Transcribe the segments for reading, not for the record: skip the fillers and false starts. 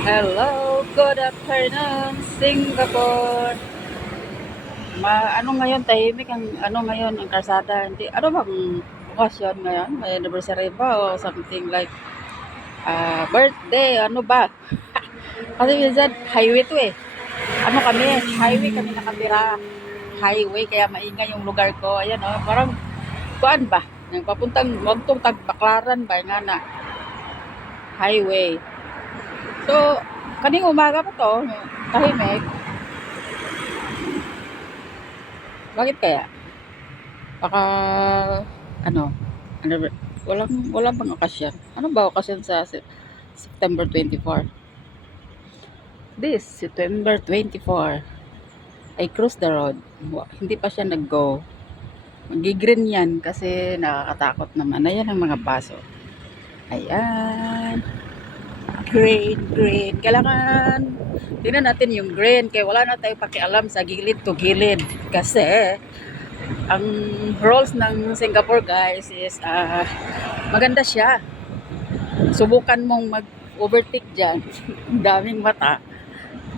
Hello, good afternoon, Singapore. Ano ngayon, tahimik ang ano ngayon, ang kalsada. Hindi, ano bang okasyon ngayon? May anniversary ba o something like birthday, ano ba? Kasi minsan, highway to eh. Ano kami, highway kami nakatira. Highway, kaya maingay yung lugar ko. Ayan oh, parang, kuan ba? Yung papuntang, magtong tagbaklaran ba? Nga na, highway. So, kaning umaga pa to, tahimik. Bakit kaya? Baka, ano, ano, walang bang okasyon? Ano ba okasyon sa September 24? This, September 24, I cross the road. Hindi pa siya nag-go. Magigreen yan kasi nakakatakot naman. Ayan ang mga baso. Ayan. Green, green. Kailangan tingnan natin yung green. Kaya wala na tayong pakialam sa gilid to gilid. Kasi ang rules ng Singapore guys is maganda siya. Subukan mong mag-overtake dyan. Ang daming mata.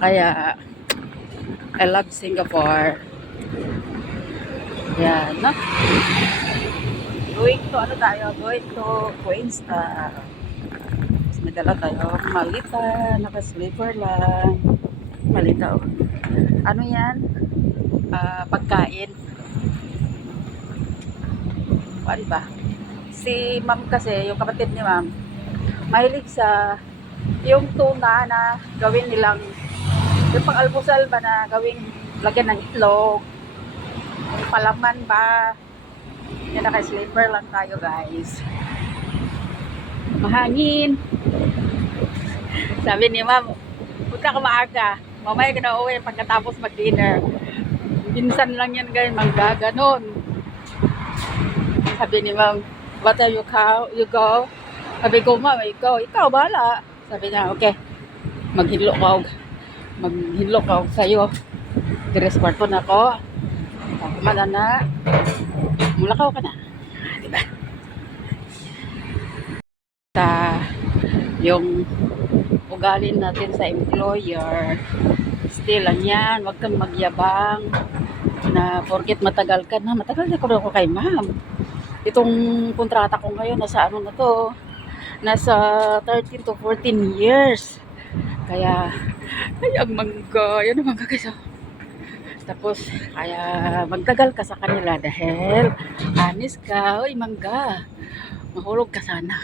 Kaya I love Singapore. Yan, no? Going to, ano tayo? Going to Queenstown. Tapos may dala tayo. Malita. Naka-sleeper lang. Malita, oh. Ano yan? Pagkain. Ano ba? Si ma'am kasi, yung kapatid ni ma'am, mahilig sa yung tuna na gawin nilang yung pang-almusal ba na gawing lagyan ng itlog, yung palaman ba. Yan, naka-sleeper lang tayo guys. Mahangin. Sabi ni ma'am, punta ka maaga. Mamaya ka na uwi pagkatapos mag-dinner. Minsan lang yan guys, mangga, ganon. Sabi ni ma'am, what are you go? Sabi ko, ma'am, ikaw, bahala. Sabi niya, okay, maghilok ako sa'yo. Dress kwarto na ako. Kumala na, mulakaw ka na. Diba? Sa yung ugali natin sa employer, still lang yan, wag kang magyabang na porket matagal ka na. Matagal na ko kay ma'am. Itong kontrata ko ngayon, nasa ano na to, nasa 13 to 14 years. Kaya, ay, ang mangga, yan ang mangga guys. Tapos, kaya magtagal ka sa kanila dahil anis ka, uy mangga, mahulog ka sana.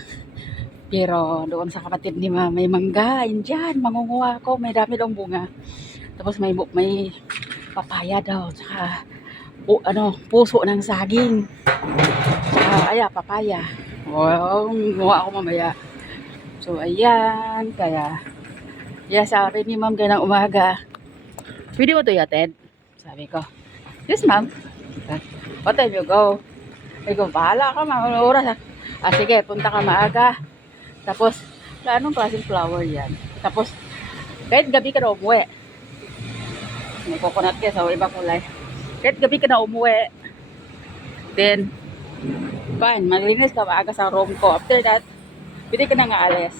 Pero doon sa kapatid ni ma'am, may mangga, yun dyan, mangunguha ako, may dami daw bunga. Tapos may papaya daw, tsaka puso ng saging. Papaya. Wow, gumawa ako mamaya. So, ayan. Kaya, sabi ni ma'am ganang umaga, pwede mo to yatid? Sabi ko, yes ma'am. What time you go? Sabi ko, bahala ka ma'am. Ano oras? Sige, punta ka maaga. Tapos, anong klaseng flower yan? Tapos, kahit gabi ka na umuwi. May coconut ka sa iba kulay. Kahit gabi ka na umuwi. Then, fine, malinis ka maaga sa room ko. After that, pwede ka na nga alis.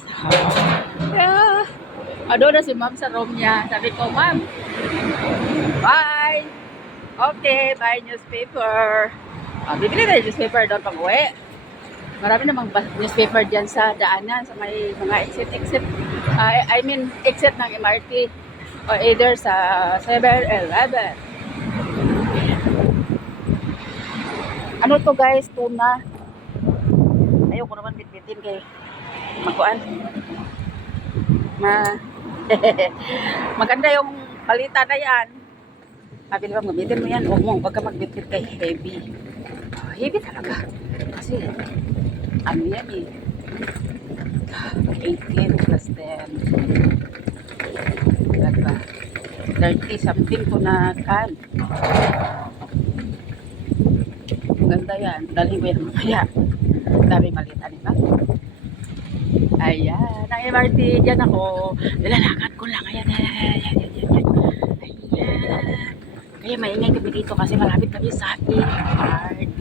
Ado na si ma'am sa room niya. Sabi ko, ma'am, bye! Okay, bye newspaper. Bibili na yung newspaper doon pag uwi. Marami namang newspaper dyan sa daanan, sa may mga exit ng MRT or either sa 7-Eleven. Ano to guys, tuna. Ayoko naman bitbitin kay magkuan. Maganda yung balita na yan. Sabi nila, gamitin mo yan. Huwag mo, wag ka magbitbit kay heavy. Heavy talaga. Kasi, ano yan eh. 18 plus 10. Diba? 30 something to na kan. Maganda yan. Dalhin ko yan mamaya. Dami malita, diba? Ayan. Ang MRT, dyan ako. Nilalakad ko lang. Ayan. Kaya maingay kami dito kasi malapit kami sa MRT.